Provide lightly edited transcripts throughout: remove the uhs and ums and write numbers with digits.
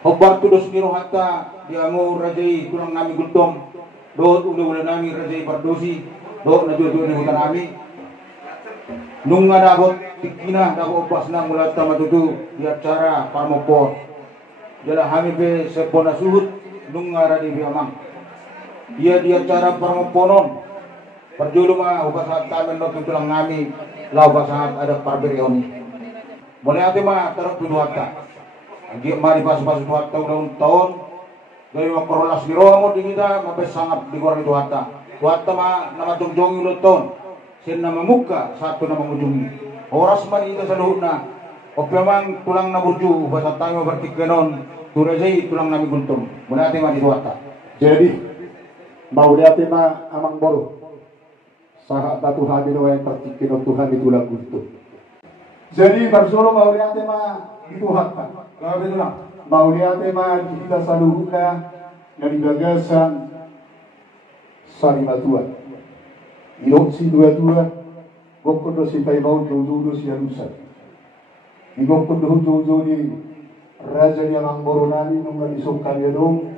Hobar tu dos kiro hatta diamu rajai tulang nami gultom dot udah nami rajai pardosi dot na jojo ni hutan nami nung ngadabot tikina dabo pasna mulat tamatutu di acara parmopor jala hami be sepona suhut nung ngaradi biamang dia di acara parmoponon perjulu mah upasahat tamen dot tulang nami lau pasahat ada parberion boleh ate mah terus duata dia mari pas-pas duata tahun dari wakorolas di romo di kita mabes sangat di goreng duata mah nama jongjong uloton sin nama muka satu nama ujung horas man ita saluhna opiamang tulang na burju basa tayo bertikenon turejai tulang nami guntum boleh ate mah di duata jadi mau lihat mah amang boro sahat Tuhan itu yang tertikenon Tuhan di tulang guntum jadi bersolo mau lihat mah di Tuhan mau lihat mah di kita saluhna dari gagasan Sarimatua Ilok si dua-dua Gokon do si Paibau Jojo si Arusan Igokon do Jojo ni Raja ni Amang Boronani Nung nalisok kanya dong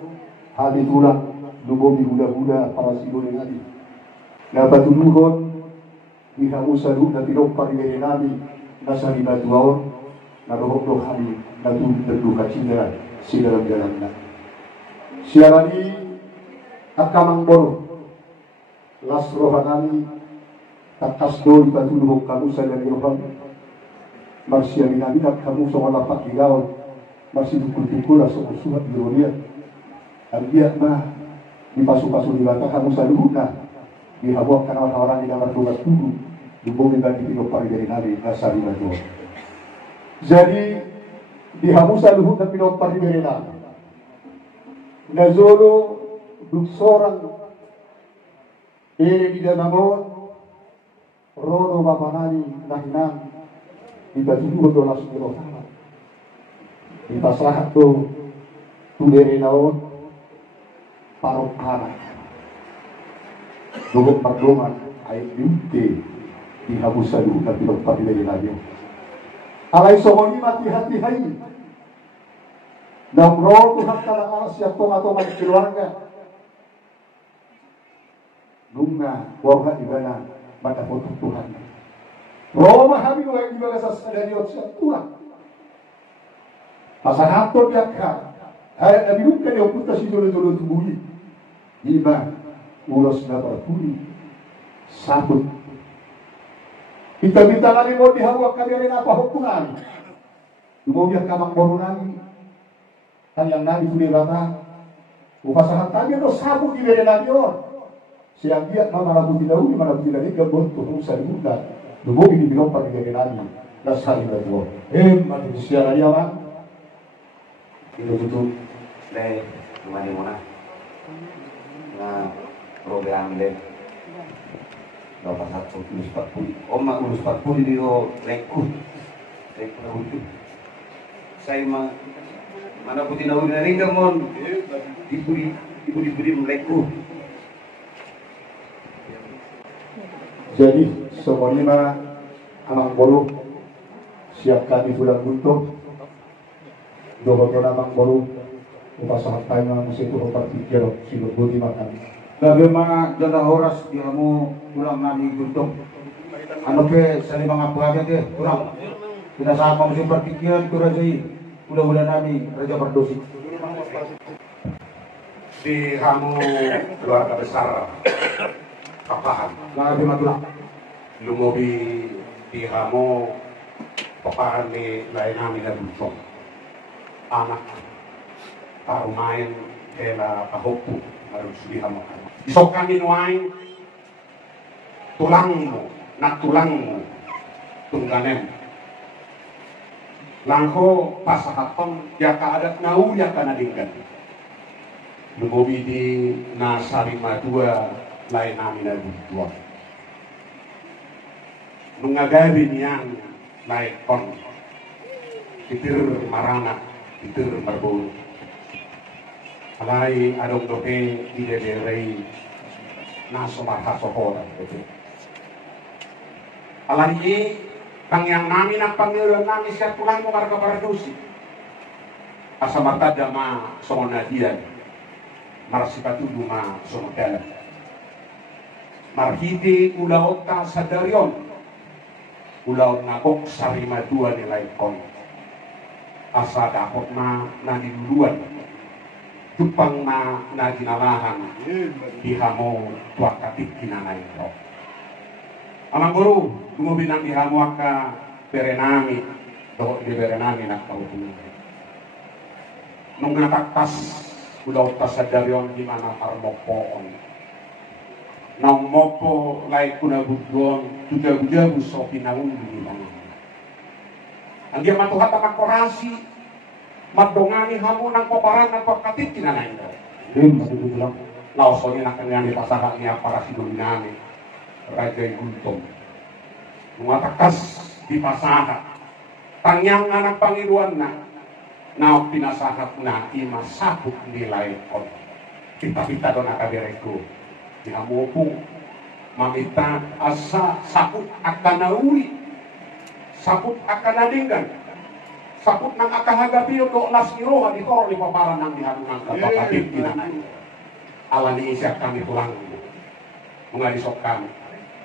Hadi tulang Lubobi hula-hula para sigo ni nabi Napatuluhon Ihamusalu na tilok parimere nabi Nasa Rimatuaon Narohok kami Natulog kacina Si dalam jalan na Sialani Akamang Boro Las rohanani takas doi patuluhong kamu sa lalirohan Marsia minaminat kamu sa walapak higaw Marsi tukul-tukul sa usuhat ironia Albiak mah di pasu-pasu di bata kamu sa luhuna Dihabuak ka naman orang di dalam tugas tubuh Lubungin dan dipinopari dari nabi Nasari Najwa Jadi dihabu sa luhun na pinopari dari nabi Nazolo duksorang di danamon rono bapanani nahinan dibatuduh dolas miro di pasahat to tudere naon parok anak dogot pagdoman ay diute di habusadu na pinagpapil dari nabi alay somoni mati hati hay namro Tuhan kalangan siya tong keluarga Nunga, warga di mana mata foto Tuhan. Roma kami yang juga kesas dari siap Tuhan. Pasahato dia kan. Hari nabi bukan yang putus itu dulu tubuhi. Iba ulos na perpuli. Sabut. Kita lagi mau dihawak kalian apa hukuman? Mau dia kamang baru nani. Kan yang nabi sudah bata. Upasahat tadi itu sabut di dari nabi on. Siang dia mana tidak gabon tuh saya muda. Dulu ini bilang pada generasi dasar itu. Manusia dia bang. Itu deh mana nah program deh. Berapa satu ulus 40. Mak ulus 40 di leku itu. Saya mana putih nahu dari gamon. Diberi meleku. Jadi semuanya mah amang bolu siapkan di bulan guntur dohotona amang bolu upasahat tayo ng musito partikero sinubudi makan gabi mga jada horas diamu tulang nami guntung ano pe sa limang apaga te kurang kita sama musim perpikiran tu rajai bulan nami raja berdosi di kamu keluarga besar Papahan gabi matulah lumobi di kamu papahan ni lain namin na dulsong anak parumain kela pahopu harus dihamokan isokan inuain tulangmu tungganem langko pasahatong ya kaadat nau ya kanadinggan lumobi di nasari madua lain namin na dulsong nungagabin yang lain kon itir marana itir marbul alai adong doke ide naso marha sohora alai kang yang nami nak pangilan nami siap pulang mo marga paradusi asamata dama somona dia marsipatu duma somodala marhide ulaot ta sadarion ulaot nakok sarima dua nilai kon asa dakot na diluluan tupang na ginalahan dihamo tua katik kinanay ko amang guru dumubinang dihamo ka berenami do di berenami nak kautunan nung nataktas udaw tasadarion di mana parmopoon nang mopo lai kuna budon tuja-tuja buso pinaun di mana ang dia matuhat ang korasi madongani hamu nang koparan ng pagkatit kinanayin ko Matutulang. lausonya nak kanyang dipasahan niya para si dominani Raja Guntong matakas dipasahan tangyang anak Panginoon na pinasahat na imasabot nilay kon kita doon nakadireko dinamupong mamita asa saput akan nauli saput akan nadinggan saput ng akahagabi do las iroha di toro di paparan ng dihanungan kapatid kinanay awan diisyak kami tulang mengalisok kami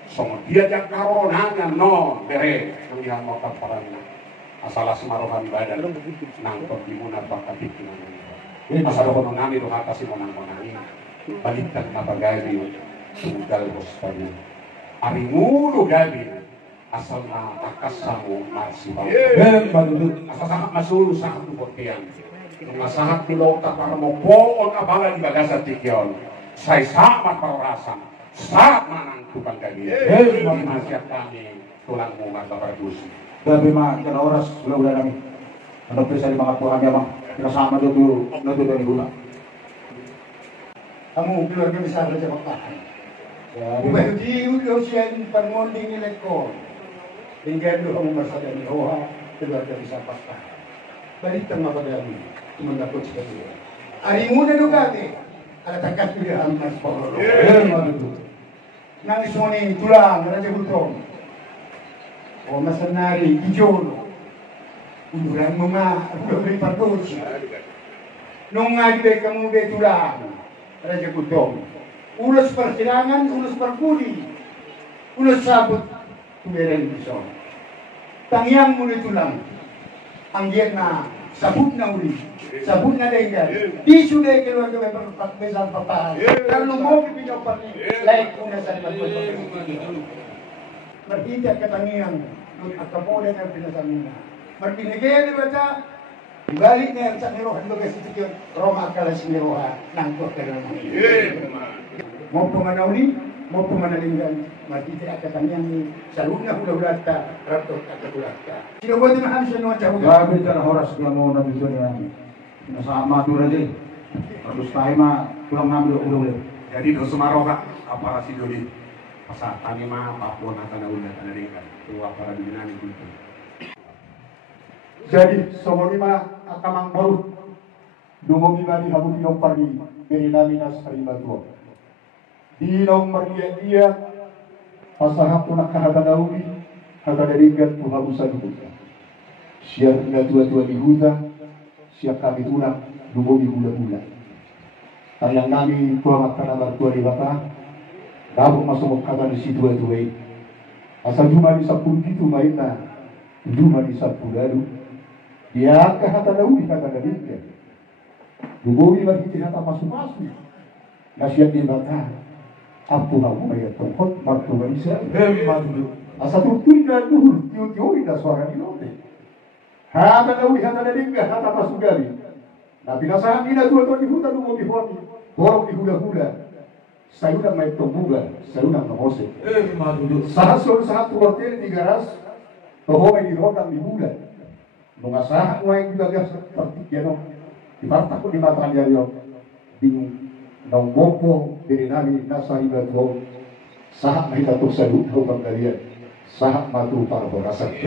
so dia jak karonangan no bere ng dihanungan kaparan asalas marohan badan nang paglimuna bakatid kinanay asal kono nami do hata si monang-monangi balikan napagabi tunggal bostanya arimulo gabi asal na takasamu marsibaw asal sangat masulu sangat tukotian masahat tulog ta para mo poon abala di bagasat tikyon say samat parasan saat manang tukang gabi di masyat kami tulang mo magbabardusi Gabi mga kena oras ulah kami. Ano sa mga tuhan niya bang kasama dito ni Gula. Kamu keluarga besar Raja Patahan. Bukan diudio siya pangonding nilekon. Hingga kamu bersama ni Roha keluarga besar Patahan. Balik tang mapadami tumandapot sa kanya. Ari muna do kami. Ala takat pilihan mas polo. Nang isoni tulang Raja Guntong. O masanari ijono ulang mga beri pardosi nung ngagbe kamu betulang Raja Guntong ulos persidangan ulos perkudi ulos sabut tumeren piso tangyang muli tulang ang na sabut na uli sabut na denggan di sudah keluarga besar Patahan kalau mau pinyopan ni laik una sa pagpapalagay Martita katangiang at kapola ng pinasamina. Martinigay ni Baca, ibalik na sa Niroha, ito kasi ito Roma akalas Niroha ng Korteran. Mo pumanawli, mo pumanalinggan, Martita katangiang ni saluna hula-hula ta, ratot at hula ta. Sinubo din mahal siya noon sa hula. Gabi ka na oras kaya mo na dito niya. Nasama tura din. Terus tayo tulang namin ulo. jadi do sumaroha apa si doli Pasa tani ma Papua na ulah tanarikan tua para dinani gitu. Jadi somolima akamang baru dumomi mani habu pinong pari beri nami nas harima tua. Di nomor dia pasahap tu nak kahada daudi kahada ringan tu habu sadu. Siar na tua di huta siap kami tulang dumomi hula-hula. Tayang nami tua makana bartua di bata. Dabok masuk kata di situ itu asal cuma di 10 gitu mainnya cuma di 10 lalu dia kata Daudi kata Daudi Dubowi lagi kata masuk nasihat di bata apa kamu ya tongkot martu bisa asal tu tidak dulu tiup-tiup dah suara di lote kata Daudi kata Daudi kata masuk gali tapi nasahan ini dua di hutan Dubowi borok di hula-hula sayuran may tumbugan, sayuran na hose. Sahat hotel di garas, toho may dirotang di bulan. Mga sahat mo yung gilagas seperti yan, di parta ko di mata niya bingung nang mopo dari nami nasa iba to sahat may tatok sa lutho pagdalian, sahat matu para berasan.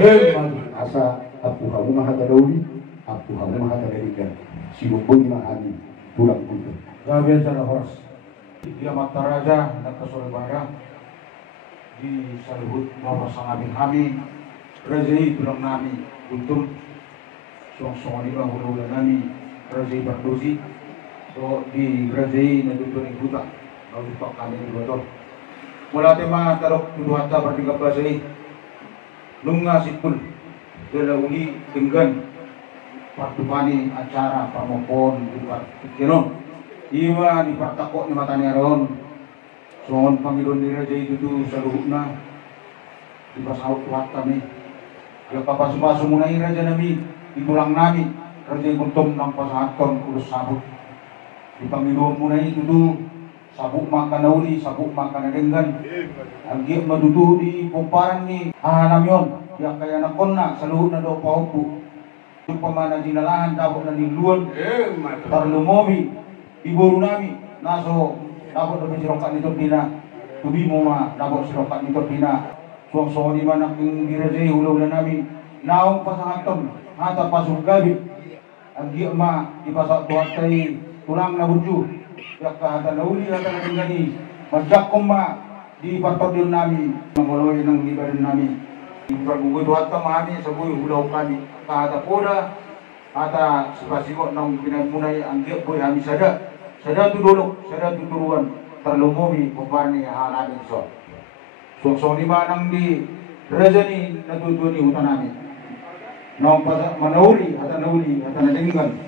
Asa apu hamu mahadawli, apu hamu mahadalikan. Sinuboy mahani tulang punto. Gabi sa oras. Dia mata raja dan kesolebara di salibut bahwa sangamin kami rajai tulang nami untuk song-song di bawah nami Raja Pardosi so di Raja na tutun ibuta lalu pak kami di botol mula tema tarok tuduhata bertiga basai nunga sipul uli dengan partupani acara pamopon di partikiron iwa di partakok ni matanya ron soon Panginoon ni Raja itu tu saluhna di pasahok tuhat kami ya kapasupaso muna yung Raja nami itulang nami Raja Guntom ng pasahaton ulos sabot di Panginoon muna itu tu sabuk maka nauli sabuk maka nadenggan ang giyak madudu di pumparan ni ahanam yon ya kaya nakon na saluhut na daw paupo yung pamana dinalahan dapat na niluan tarlumomi iburu nami naso dapat na sirokat nito pina tubi mo ma dapat sirokat nito pina suang-suang di mana king dirajay hulaw na namin naong pasangaton hata pasok gabi ang giyak ma ipasak tuwag tay tulang na budyo yak hata nauli hata na tingani magdakom ma di partodyon namin mamuloy ng libaran namin ipagugoy tuwag ta mahami sa buhay hulaw kami kahata poda hata sepasiko ng pinagmunay ang giyak boy hami sada tudulok sada tuturuan terlumomi pembarni halamin so suang-suang di manang di Raja ni natutuni hutan namin nang manauli at nadinggan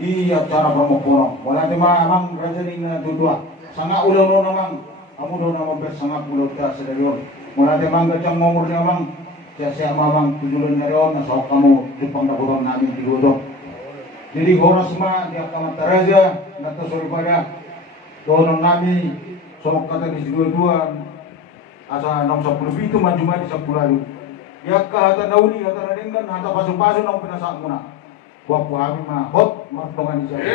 di acara pamoporong wala di mamang Raja ni natutwa sanga ulaw no namang amo do namang bersangap ulo ta sa dayon wala di mang gajang momor namang siya mamang tujulan na ron nasa kamu di pangdaburan namin diludok jadi horas ma di akamat Raja natasuri pada doon namin somok kata di dua-dua asa nang 10 itu maju di 10 lalu ya ka hata nauli hata nadenggan hata pasok-pasok nang pinasak muna buah-buah kami mah hot martongan di sana